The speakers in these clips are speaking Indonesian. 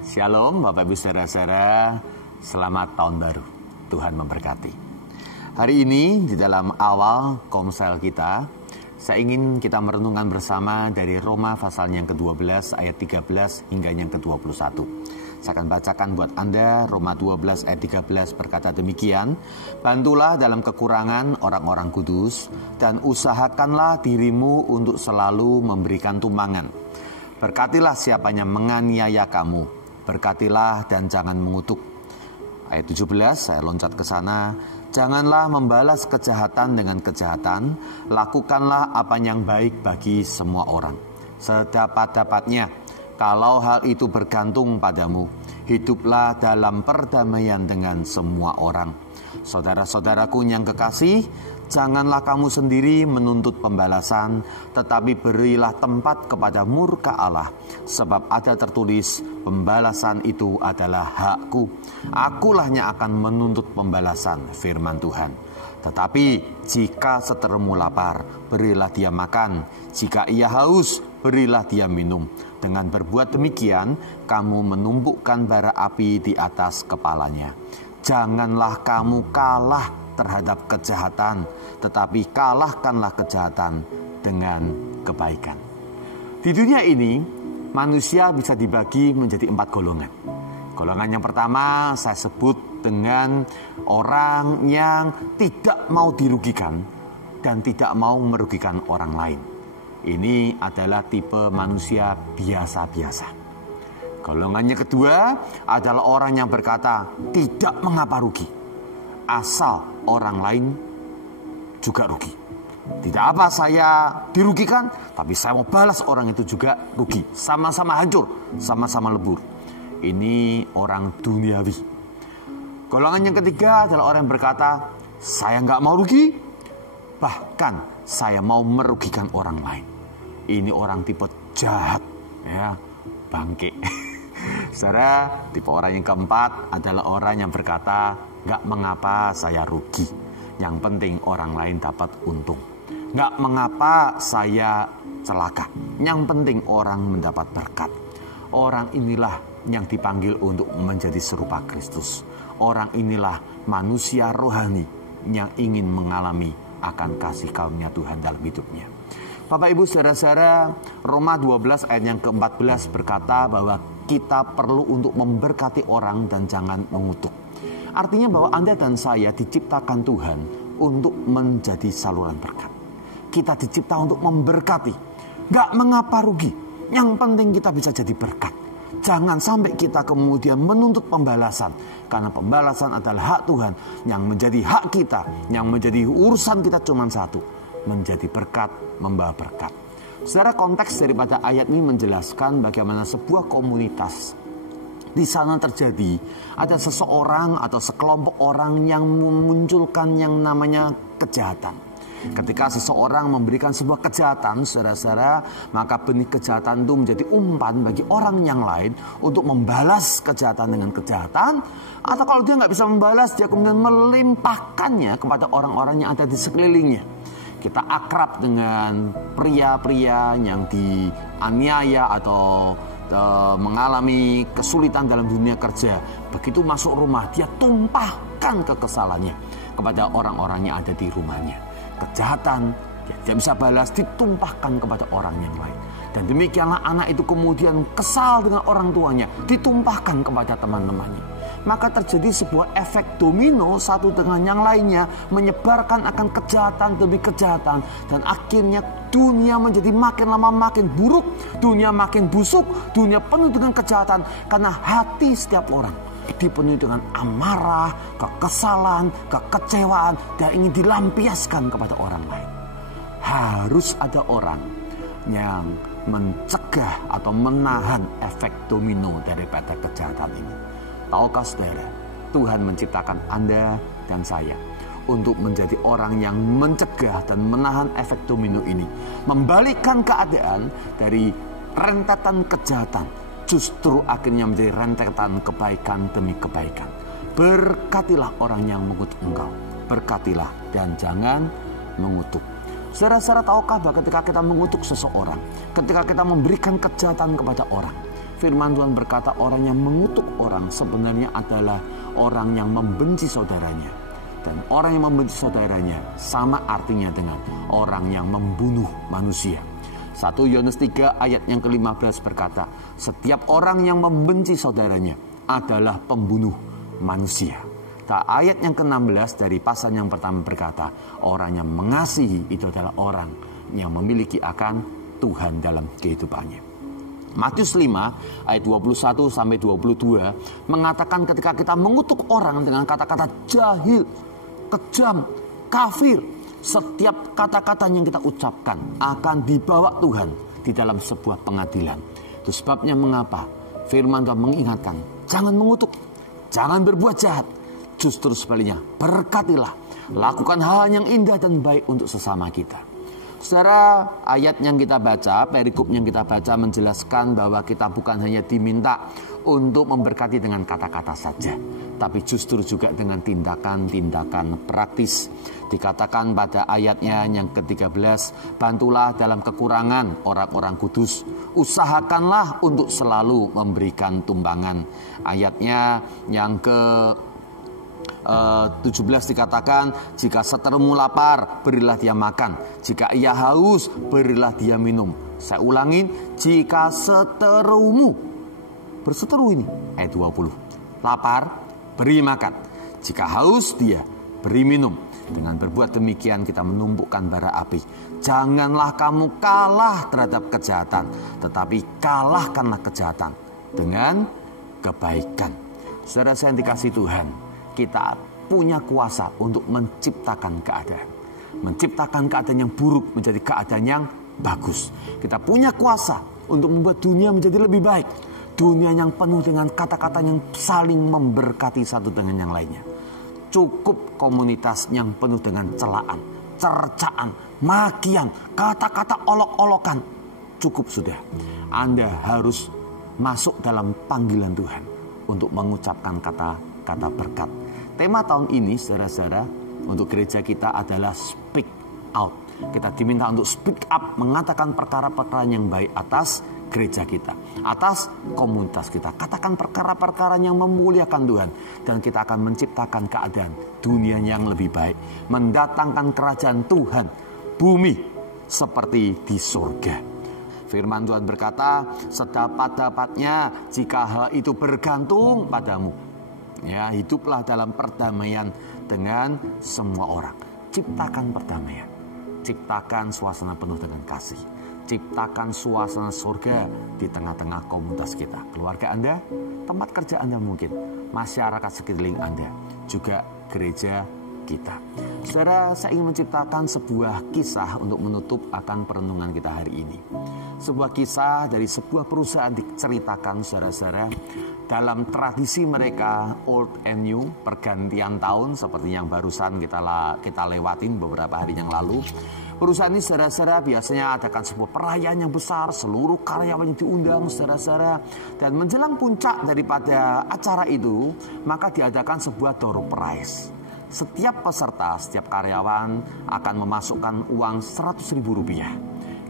Shalom Bapak Ibu Saudara-saudara, selamat tahun baru. Tuhan memberkati. Hari ini di dalam awal komsel kita, saya ingin kita merenungkan bersama dari Roma pasal yang ke-12 ayat 13 hingga yang ke-21. Saya akan bacakan buat Anda. Roma 12 ayat 13 berkata demikian, bantulah dalam kekurangan orang-orang kudus dan usahakanlah dirimu untuk selalu memberikan tumpangan. Berkatilah siapanya menganiaya kamu, berkatilah dan jangan mengutuk. Ayat 17, saya loncat ke sana. Janganlah membalas kejahatan dengan kejahatan, lakukanlah apa yang baik bagi semua orang. Sedapat-dapatnya, kalau hal itu bergantung padamu, hiduplah dalam perdamaian dengan semua orang. Saudara-saudaraku yang kekasih, janganlah kamu sendiri menuntut pembalasan, tetapi berilah tempat kepada murka Allah. Sebab ada tertulis, pembalasan itu adalah hakku. Akulah yang akan menuntut pembalasan, firman Tuhan. Tetapi jika setermu lapar, berilah dia makan. Jika ia haus, berilah dia minum. Dengan berbuat demikian, kamu menumpukkan bara api di atas kepalanya. Janganlah kamu kalah terhadap kejahatan, tetapi kalahkanlah kejahatan dengan kebaikan. Di dunia ini, manusia bisa dibagi menjadi 4 golongan. Golongan yang pertama saya sebut dengan orang yang tidak mau dirugikan dan tidak mau merugikan orang lain. Ini adalah tipe manusia biasa-biasa. Golongan yang kedua adalah orang yang berkata tidak mengapa rugi, asal orang lain juga rugi. Tidak apa saya dirugikan, tapi saya mau balas orang itu juga rugi. Sama-sama hancur, sama-sama lebur. Ini orang duniawi. Golongan yang ketiga adalah orang yang berkata saya nggak mau rugi, bahkan saya mau merugikan orang lain. Ini orang tipe jahat, ya, bangke. Saudara, tipe orang yang keempat adalah orang yang berkata nggak mengapa saya rugi, yang penting orang lain dapat untung. Nggak mengapa saya celaka, yang penting orang mendapat berkat. Orang inilah yang dipanggil untuk menjadi serupa Kristus. Orang inilah manusia rohani yang ingin mengalami akan kasih karunia Tuhan dalam hidupnya. Bapak Ibu Saudara-saudara, Roma 12 ayat yang ke-14 berkata bahwa kita perlu untuk memberkati orang dan jangan mengutuk. Artinya bahwa Anda dan saya diciptakan Tuhan untuk menjadi saluran berkat. Kita dicipta untuk memberkati. Gak mengapa rugi, yang penting kita bisa jadi berkat. Jangan sampai kita kemudian menuntut pembalasan, karena pembalasan adalah hak Tuhan. Yang menjadi hak kita, yang menjadi urusan kita cuma satu, menjadi berkat, membawa berkat. Saudara, konteks daripada ayat ini menjelaskan bagaimana sebuah komunitas di sana terjadi ada seseorang atau sekelompok orang yang memunculkan yang namanya kejahatan. Ketika seseorang memberikan sebuah kejahatan, saudara-saudara, maka benih kejahatan itu menjadi umpan bagi orang yang lain untuk membalas kejahatan dengan kejahatan. Atau kalau dia nggak bisa membalas, dia kemudian melimpahkannya kepada orang-orang yang ada di sekelilingnya. Kita akrab dengan pria-pria yang dianiaya atau mengalami kesulitan dalam dunia kerja. Begitu masuk rumah, dia tumpahkan kekesalannya kepada orang-orang yang ada di rumahnya. Kejahatan dia tidak bisa balas, ditumpahkan kepada orang yang lain. Dan demikianlah anak itu kemudian kesal dengan orang tuanya, ditumpahkan kepada teman-temannya. Maka terjadi sebuah efek domino, satu dengan yang lainnya, menyebarkan akan kejahatan demi kejahatan. Dan akhirnya dunia menjadi makin lama makin buruk, dunia makin busuk, dunia penuh dengan kejahatan. Karena hati setiap orang dipenuhi dengan amarah, kekesalan, kekecewaan, dan ingin dilampiaskan kepada orang lain. Harus ada orang yang mencegah atau menahan efek domino daripada kejahatan ini. Tahukah saudara, Tuhan menciptakan Anda dan saya untuk menjadi orang yang mencegah dan menahan efek domino ini. Membalikkan keadaan dari rentetan kejahatan, justru akhirnya menjadi rentetan kebaikan demi kebaikan. Berkatilah orang yang mengutuk engkau. Berkatilah dan jangan mengutuk. Saudara-saudara, tahukah bahwa ketika kita mengutuk seseorang, ketika kita memberikan kejahatan kepada orang, firman Tuhan berkata orang yang mengutuk orang sebenarnya adalah orang yang membenci saudaranya. Dan orang yang membenci saudaranya sama artinya dengan orang yang membunuh manusia. 1 Yohanes 3 ayat yang ke-15 berkata, setiap orang yang membenci saudaranya adalah pembunuh manusia. Nah, ayat yang ke-16 dari pasal yang pertama berkata, orang yang mengasihi itu adalah orang yang memiliki akan Tuhan dalam kehidupannya. Matius 5 ayat 21 sampai 22 mengatakan ketika kita mengutuk orang dengan kata-kata jahil, kejam, kafir, setiap kata-kata yang kita ucapkan akan dibawa Tuhan di dalam sebuah pengadilan. Itu sebabnya mengapa firman Tuhan mengingatkan, jangan mengutuk, jangan berbuat jahat. Justru sebaliknya, berkatilah, lakukan hal yang indah dan baik untuk sesama kita. Saudara, ayat yang kita baca, perikop yang kita baca menjelaskan bahwa kita bukan hanya diminta untuk memberkati dengan kata-kata saja, tapi justru juga dengan tindakan-tindakan praktis. Dikatakan pada ayatnya yang ke-13, bantulah dalam kekurangan orang-orang kudus, usahakanlah untuk selalu memberikan tumbangan. Ayatnya yang ke-17 dikatakan, jika seterumu lapar, berilah dia makan. Jika ia haus, berilah dia minum. Saya ulangin, jika seterumu, berseteru ini, ayat 20. Lapar, beri makan. Jika haus dia, beri minum. Dengan berbuat demikian kita menumbuhkan bara api. Janganlah kamu kalah terhadap kejahatan, tetapi kalahkanlah kejahatan dengan kebaikan. Saudara saya yang dikasihi Tuhan, kita punya kuasa untuk menciptakan keadaan. Menciptakan keadaan yang buruk menjadi keadaan yang bagus. Kita punya kuasa untuk membuat dunia menjadi lebih baik. Dunia yang penuh dengan kata-kata yang saling memberkati satu dengan yang lainnya. Cukup komunitas yang penuh dengan celaan, cercaan, makian, kata-kata olok-olokan. Cukup sudah. Anda harus masuk dalam panggilan Tuhan untuk mengucapkan kata berkat. Tema tahun ini, saudara-saudara, untuk gereja kita adalah speak out. Kita diminta untuk speak up, mengatakan perkara-perkara yang baik atas gereja kita, atas komunitas kita. Katakan perkara-perkara yang memuliakan Tuhan, dan kita akan menciptakan keadaan dunia yang lebih baik, mendatangkan kerajaan Tuhan bumi seperti di surga. Firman Tuhan berkata, sedapat-dapatnya jika hal itu bergantung padamu, ya, hiduplah dalam perdamaian dengan semua orang. Ciptakan perdamaian, ciptakan suasana penuh dengan kasih, ciptakan suasana surga di tengah-tengah komunitas kita, keluarga Anda, tempat kerja Anda mungkin, masyarakat sekeliling Anda, juga gereja kita. Saudara, saya ingin menciptakan sebuah kisah untuk menutup akan perenungan kita hari ini. Sebuah kisah dari sebuah perusahaan diceritakan, saudara-saudara, dalam tradisi mereka old and new, pergantian tahun seperti yang barusan kita lewatin beberapa hari yang lalu. Perusahaan ini, saudara-saudara, biasanya adakan sebuah perayaan yang besar, seluruh karyawannya diundang, saudara-saudara, dan menjelang puncak daripada acara itu, maka diadakan sebuah door prize. Setiap peserta, setiap karyawan akan memasukkan uang Rp100.000.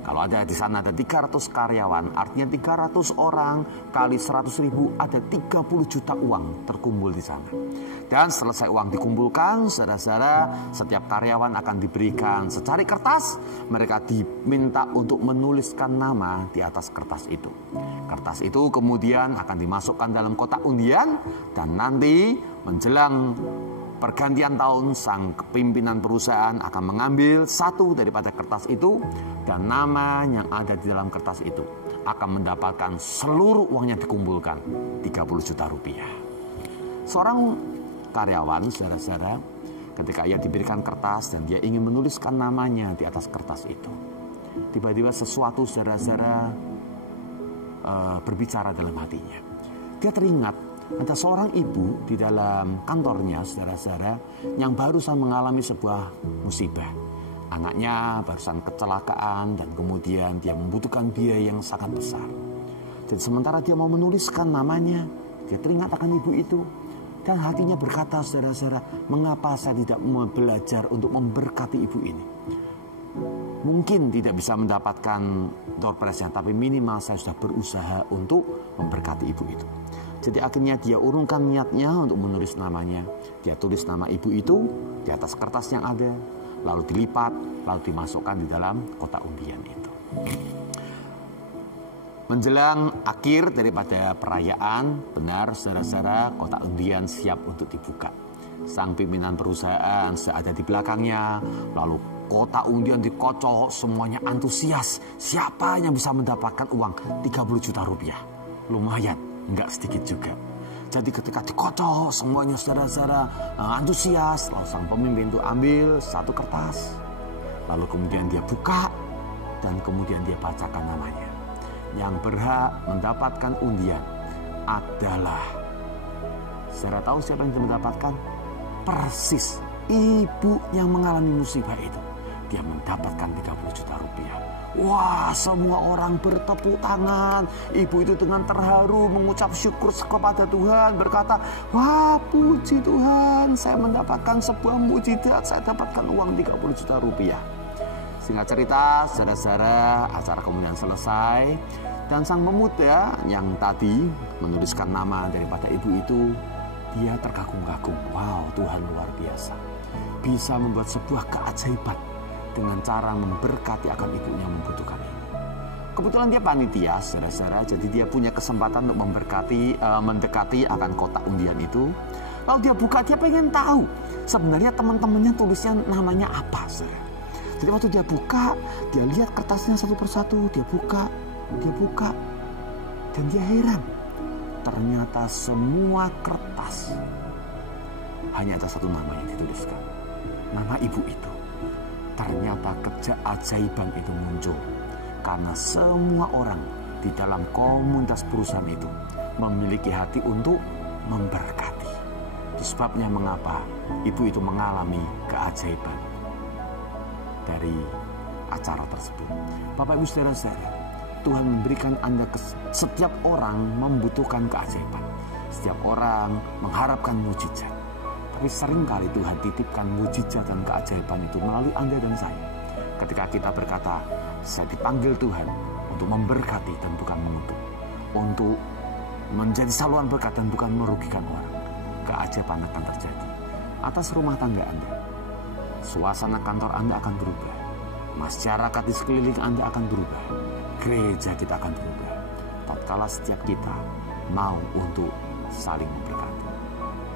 Kalau ada di sana ada 300 karyawan, artinya 300 orang kali 100.000 ada 30 juta uang terkumpul di sana. Dan selesai uang dikumpulkan, saudara-saudara, setiap karyawan akan diberikan secari kertas. Mereka diminta untuk menuliskan nama di atas kertas itu. Kertas itu kemudian akan dimasukkan dalam kotak undian, dan nanti menjelang pergantian tahun, sang pimpinan perusahaan akan mengambil satu daripada kertas itu, dan nama yang ada di dalam kertas itu akan mendapatkan seluruh uang yang dikumpulkan, 30 juta rupiah. Seorang karyawan, saudara-saudara, ketika ia diberikan kertas dan dia ingin menuliskan namanya di atas kertas itu, tiba-tiba sesuatu, saudara-saudara, berbicara dalam hatinya. Dia teringat ada seorang ibu di dalam kantornya, saudara-saudara, yang barusan mengalami sebuah musibah. Anaknya barusan kecelakaan dan kemudian dia membutuhkan biaya yang sangat besar. Dan sementara dia mau menuliskan namanya, dia teringat akan ibu itu. Dan hatinya berkata, saudara-saudara, mengapa saya tidak mau belajar untuk memberkati ibu ini? mungkin tidak bisa mendapatkan door prize-nya, tapi minimal saya sudah berusaha untuk memberkati ibu itu. Jadi akhirnya dia urungkan niatnya untuk menulis namanya. Dia tulis nama ibu itu di atas kertas yang ada, lalu dilipat, lalu dimasukkan di dalam kotak undian itu. Menjelang akhir daripada perayaan, benar saudara-saudara, kotak undian siap untuk dibuka. Sang pimpinan perusahaan ada di belakangnya, lalu kotak undian dikocok, semuanya antusias. Siapa yang bisa mendapatkan uang 30 juta rupiah? Lumayan, enggak sedikit juga. Jadi ketika dikocok, semuanya saudara-saudara antusias. Lalu sang pemimpin itu ambil satu kertas, lalu kemudian dia buka, dan kemudian dia bacakan namanya. Yang berhak mendapatkan undian adalah, saudara tahu siapa yang mendapatkan? Persis ibu yang mengalami musibah itu. Dia mendapatkan 30 juta rupiah. Wah, semua orang bertepuk tangan. Ibu itu dengan terharu mengucap syukur kepada Tuhan, berkata, wah puji Tuhan, saya mendapatkan sebuah mukjizat, saya dapatkan uang 30 juta rupiah. Singkat cerita, saudara-saudara, acara kemudian selesai, dan sang pemuda yang tadi menuliskan nama daripada ibu itu, dia terkagum-kagum. Wow, Tuhan luar biasa, bisa membuat sebuah keajaiban dengan cara memberkati akan ibunya membutuhkan ini. Kebetulan dia panitia, saudara-saudara, jadi dia punya kesempatan untuk mendekati akan kotak undian itu. Lalu dia buka, dia pengen tahu sebenarnya teman-temannya tulisnya namanya apa, saudara. Jadi waktu dia buka, dia lihat kertasnya satu persatu, dia buka, dan dia heran. Ternyata semua kertas hanya ada satu nama yang dituliskan, nama ibu itu. Ternyata keajaiban itu muncul karena semua orang di dalam komunitas perusahaan itu memiliki hati untuk memberkati. Sebabnya mengapa ibu itu mengalami keajaiban dari acara tersebut. Bapak Ibu saudara-saudara, Tuhan memberikan Anda setiap orang membutuhkan keajaiban. Setiap orang mengharapkan mujizat. Tapi seringkali Tuhan titipkan mujizat dan keajaiban itu melalui Anda dan saya. Ketika kita berkata, saya dipanggil Tuhan untuk memberkati dan bukan mengutuk, untuk menjadi saluran berkat dan bukan merugikan orang, keajaiban akan terjadi atas rumah tangga Anda. Suasana kantor Anda akan berubah, masyarakat di sekeliling Anda akan berubah, gereja kita akan berubah, tatkala setiap kita mau untuk saling memberkati.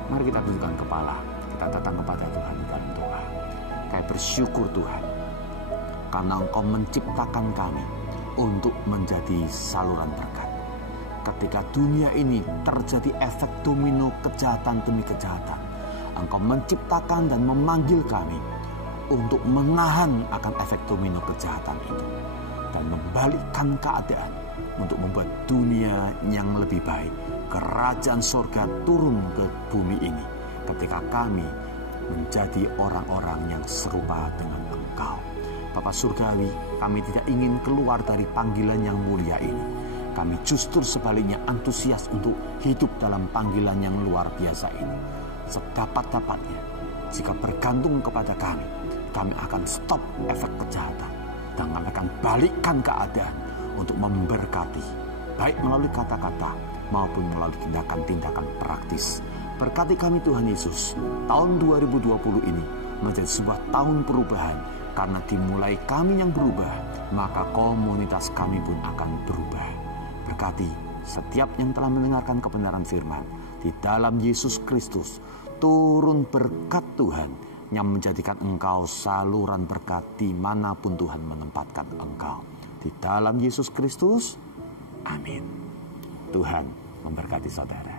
Mari kita tundukkan kepala, kita datang kepada Tuhan di dalam doa. Kami bersyukur Tuhan, karena Engkau menciptakan kami untuk menjadi saluran berkat. Ketika dunia ini terjadi efek domino kejahatan demi kejahatan, Engkau menciptakan dan memanggil kami untuk menahan akan efek domino kejahatan itu dan membalikkan keadaan untuk membuat dunia yang lebih baik. Kerajaan sorga turun ke bumi ini ketika kami menjadi orang-orang yang serupa dengan Engkau. Bapa Surgawi, kami tidak ingin keluar dari panggilan yang mulia ini. Kami justru sebaliknya antusias untuk hidup dalam panggilan yang luar biasa ini. Sedapat-dapatnya, jika bergantung kepada kami akan stop efek kejahatan dan kami akan balikkan keadaan untuk memberkati, baik melalui kata-kata maupun melalui tindakan-tindakan praktis. Berkati kami Tuhan Yesus, tahun 2020 ini menjadi sebuah tahun perubahan, karena dimulai kami yang berubah, maka komunitas kami pun akan berubah. Berkati setiap yang telah mendengarkan kebenaran firman, di dalam Yesus Kristus, turun berkat Tuhan yang menjadikan engkau saluran berkat dimanapun Tuhan menempatkan engkau. Di dalam Yesus Kristus, amin. Tuhan memberkati saudara.